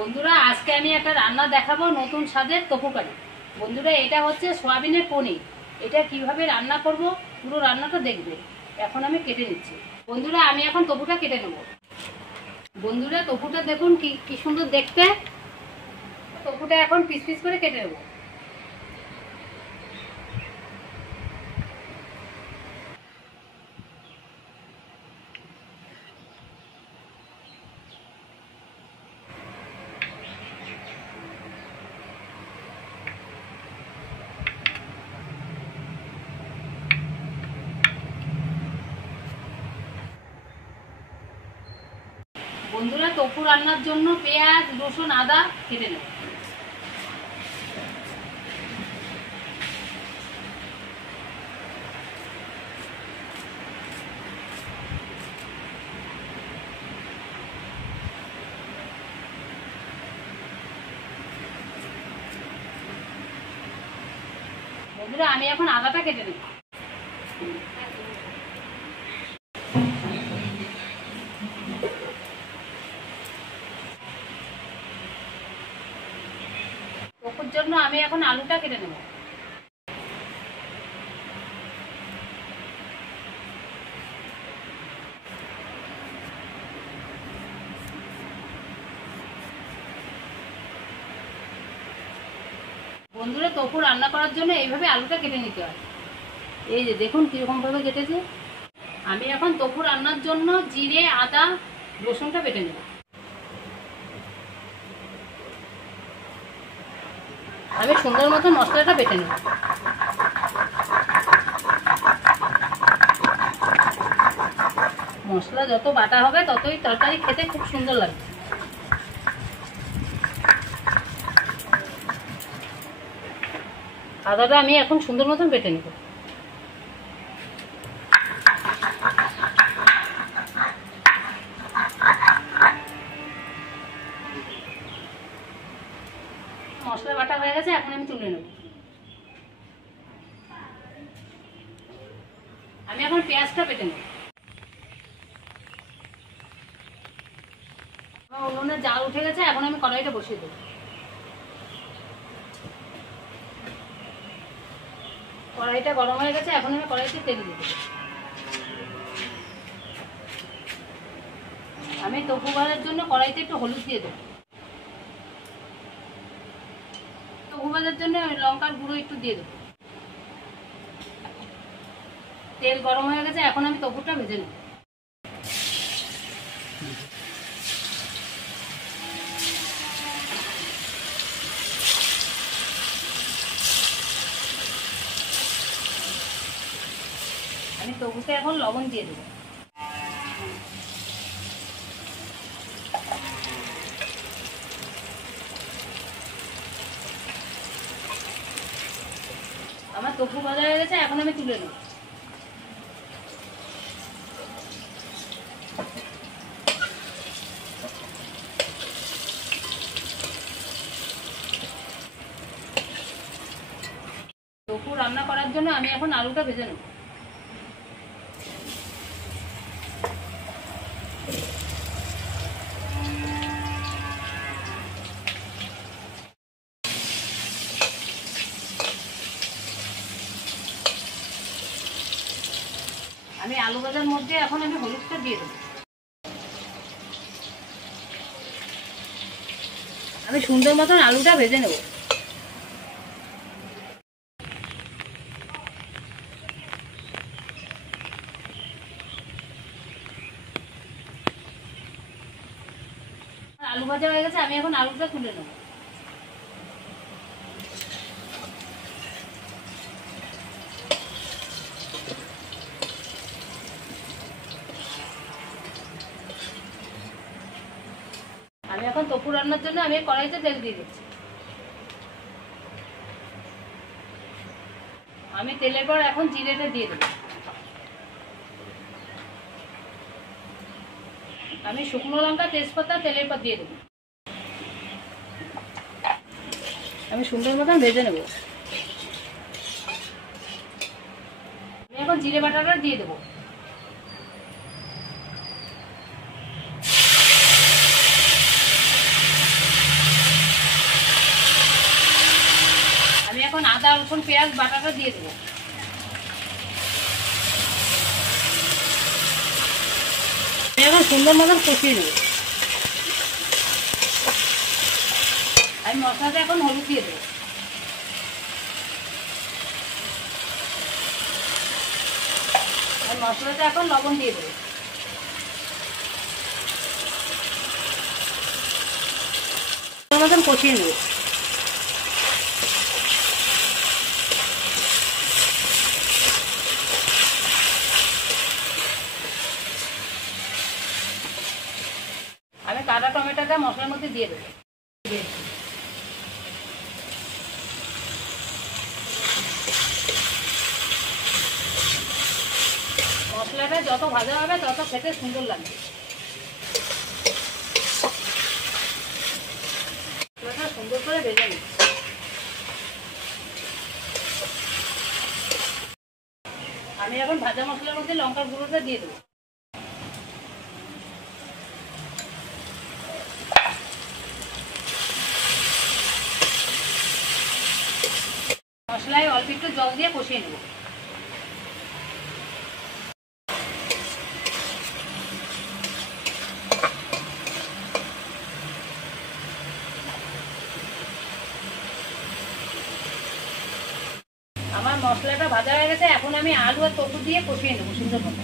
বন্ধুরা আজকে আমি একটা রান্না দেখাবো নতুন স্বাদের তোফু কারি। বন্ধুরা এটা হচ্ছে সয়াবিনের পনির। এটা কিভাবে রান্না করব পুরো রান্নাটা দেখবে। এখন আমি কেটে নিচ্ছি। বন্ধুরা আমি এখন তোফুটা কেটে নেব। বন্ধুরা তোফুটা দেখুন কি সুন্দর দেখতে। তোফুটা এখন পিস পিস করে কেটে নেব। বন্ধুরা তোফু রান্নার জন্য পেঁয়াজ রসুন আদা কেটে নেব। বন্ধুরা আমি এখন আদাটা কেটে নেব। তোফুর জন্য আমি এখন আলুটা কেটে নেব। বন্ধুরা তোফু রান্না করার জন্য এইভাবে আলুটা কেটে নিতে হয়। এই যে দেখুন কিরকম ভাবে কেটেছে। আমি এখন তোফু রান্নার জন্য জিরে আদা রসুনটা বেটে নেব। আমি সুন্দর মতো মশলাটা বেটে নেব। মশলা যত বাটা হবে ততই তরকারি খেতে খুব সুন্দর লাগবে। আদাটা আমি এখন সুন্দর মতন বেটে নেব। মশলা বাটা হয়ে গেছে, এখন আমি তুলে নেব। আমি এখন পেঁয়াজটা বেটে নেব। আমার উনুনে জাল উঠে গেছে, এখন আমি কড়াইটা বসিয়ে দেব। কড়াইটা গরম হয়ে গেছে, এখন আমি কড়াইতে তেল দিয়ে দেব। আমি তোফু ভাজার জন্য কড়াইতে একটু হলুদ দিয়ে দেব। তোফু ভাজার জন্য লঙ্কার গুঁড়ো একটু দিয়ে দেব। তেল গরম হয়ে গেছে, এখন আমি তোফুটা ভেজে নেব। আমি তোফুতে এখন লবণ দিয়ে দেবো। আমার তোফু ভাজা হয়ে গেছে, এখন আমি তুলে নেব। তোফু রান্না করার জন্য আমি এখন আলুটা ভেজে নেব। আমি আলু ভাজার মধ্যে এখন আমি হলুদটা দিয়ে দেবো। আমি সুন্দর মতন আলুটা ভেজে নেব। আলু ভাজা হয়ে গেছে, আমি এখন আলুটা তুলে নেব। আমি এখন তোফু রান্নার জন্য আমি কড়াইতে তেল দিয়ে দিচ্ছি। আমি তেলের পর এখন জিরেটা দিয়ে দেব। আমি শুকনো লঙ্কা তেজপাতা তেলের পর দিয়ে দেব। আমি সুন্দর মতন ভেজে নেব। আমি এখন জিরে বাটাটা দিয়ে দেবো। রসুন পেঁয়াজ বাটাটা দিয়ে দেবো। এখন সুন্দর মতন কষিয়ে নেব। আমি মশলাটা এখন হলুদ দিয়ে দেবো। আর মশলাটা এখন লবণ দিয়ে দেবো। মতন কষিয়ে নেব। আমি কাটা টমেটোটা মশলার মধ্যে দিয়ে দেবো। মশলাটা যত ভাজা হবে তত খেতে সুন্দর লাগবে। মশলাটা সুন্দর করে ভেজে নিই। আমি এখন ভাজা মশলার মধ্যে লঙ্কার গুঁড়োটা দিয়ে দেবো। মশলায় অল্প একটু জল দিয়ে কষিয়ে নেব। আমার মশলাটা ভাজা হয়ে গেছে, এখন আমি আলু আর টমেটো দিয়ে কষিয়ে নেব সুন্দর মতো।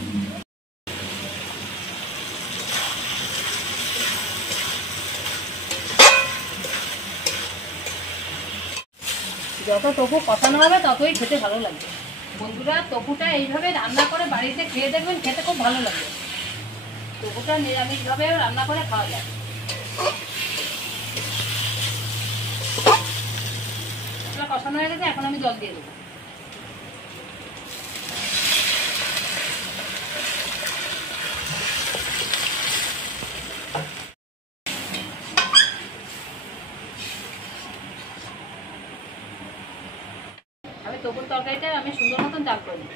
যত টপু কষানো হবে ততই খেতে ভালো লাগবে। বন্ধুরা, টপুটা এইভাবে রান্না করে বাড়িতে খেয়ে দেখবেন, খেতে খুব ভালো লাগবে। টপুটা নিরামিষভাবে রান্না করে খাওয়া যায়। মশলা কষানো হয়ে গেছে, এখন আমি জল দিয়ে দেবো। আমি টপুর তরকারিটা আমি সুন্দর মতন জাল করে নিই।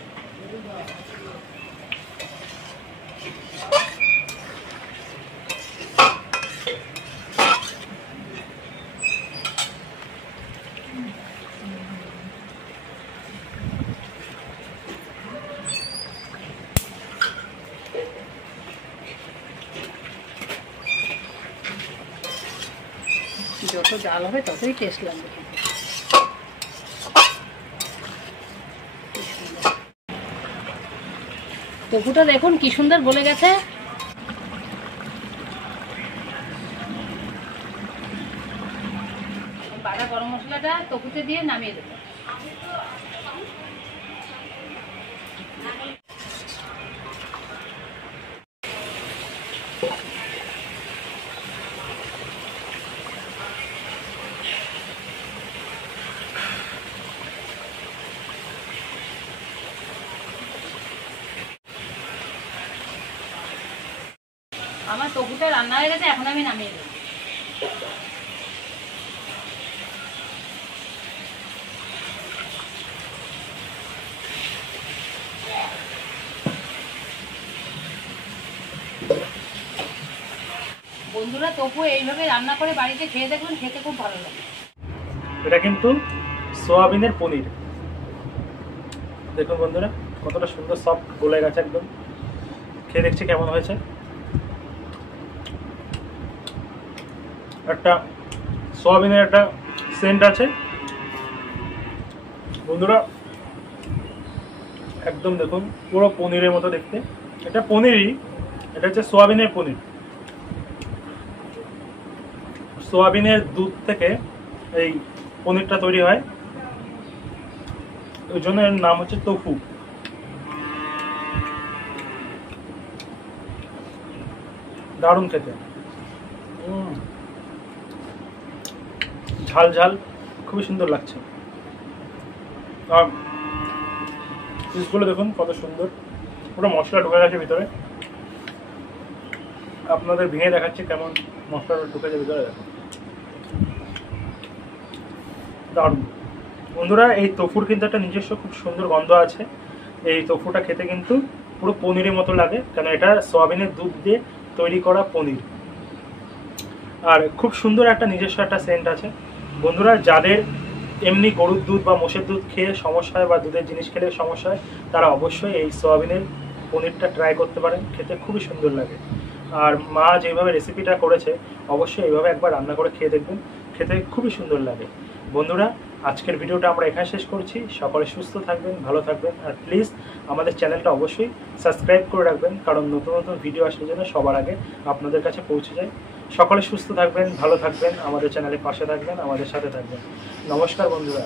যত জাল হবে ততই টেস্ট লাগবে। টপুটা দেখুন কি সুন্দর গলে গেছে। বাটা গরম মশলাটা টপুতে দিয়ে নামিয়ে দেবো। আমার টপুটা রান্না হয়ে গেছে, এখন আমি নামিয়ে দেবো। বন্ধুরা, টপু এইভাবে রান্না করে বাড়িতে খেয়ে দেখবেন, খেতে খুব ভালো লাগে। এটা কিন্তু সোয়াবিনের পনির। দেখুন বন্ধুরা, কতটা সুন্দর সফট গলে গেছে একদম। খেয়ে দেখছি কেমন হয়েছে। একটা সোয়াবিনের একটা সেন্ট আছে বন্ধুরা, একদম দেখুন পুরো পনিরের মতো দেখতে। এটা পনিরই, এটা হচ্ছে সোয়াবিনের পনির। সোয়াবিনের দুধ থেকে এই পনিরটা তৈরি হয়, ওই জন্য এর নাম হচ্ছে তোফু। দারুণ খেতে, ঝাল ঝাল, খুবই সুন্দর লাগছে। আর পিসগুলো দেখুন কত সুন্দর, পুরো মশলা ঢুকে গেছে ভিতরে। আপনাদের ভেঙে দেখাচ্ছে কেমন মশলাটা ঢুকেছে ভিতরে। দেখুন দারুণ। বন্ধুরা, এই তোফুর কিন্তু একটা নিজস্ব খুব সুন্দর গন্ধ আছে। এই তোফুটা খেতে কিন্তু পুরো পনিরের মতো লাগে, কারণ এটা সয়াবিনের দুধ দিয়ে তৈরি করা পনির। আর খুব সুন্দর একটা নিজস্ব একটা সেন্ট আছে। বন্ধুরা, যাদের এমনি গরুর দুধ বা মোষের দুধ খেয়ে সমস্যা হয় বা দুধের জিনিস খেলে সমস্যা হয়, তারা অবশ্যই এই সোয়াবিনের পনিরটা ট্রাই করতে পারেন। খেতে খুবই সুন্দর লাগে। আর মা যেভাবে রেসিপিটা করেছে অবশ্যই এইভাবে একবার রান্না করে খেয়ে দেখবেন, খেতে খুবই সুন্দর লাগে। বন্ধুরা, আজকের ভিডিওটা আমরা এখানে শেষ করছি। সকলে সুস্থ থাকবেন, ভালো থাকবেন, আর প্লিজ আমাদের চ্যানেলটা অবশ্যই সাবস্ক্রাইব করে রাখবেন, কারণ নতুন নতুন ভিডিও আসলে যেন সবার আগে আপনাদের কাছে পৌঁছে যায়। সকলে সুস্থ থাকবেন, ভালো থাকবেন, আমাদের চ্যানেলের পাশে থাকবেন, আমাদের সাথে থাকবেন। নমস্কার বন্ধুরা।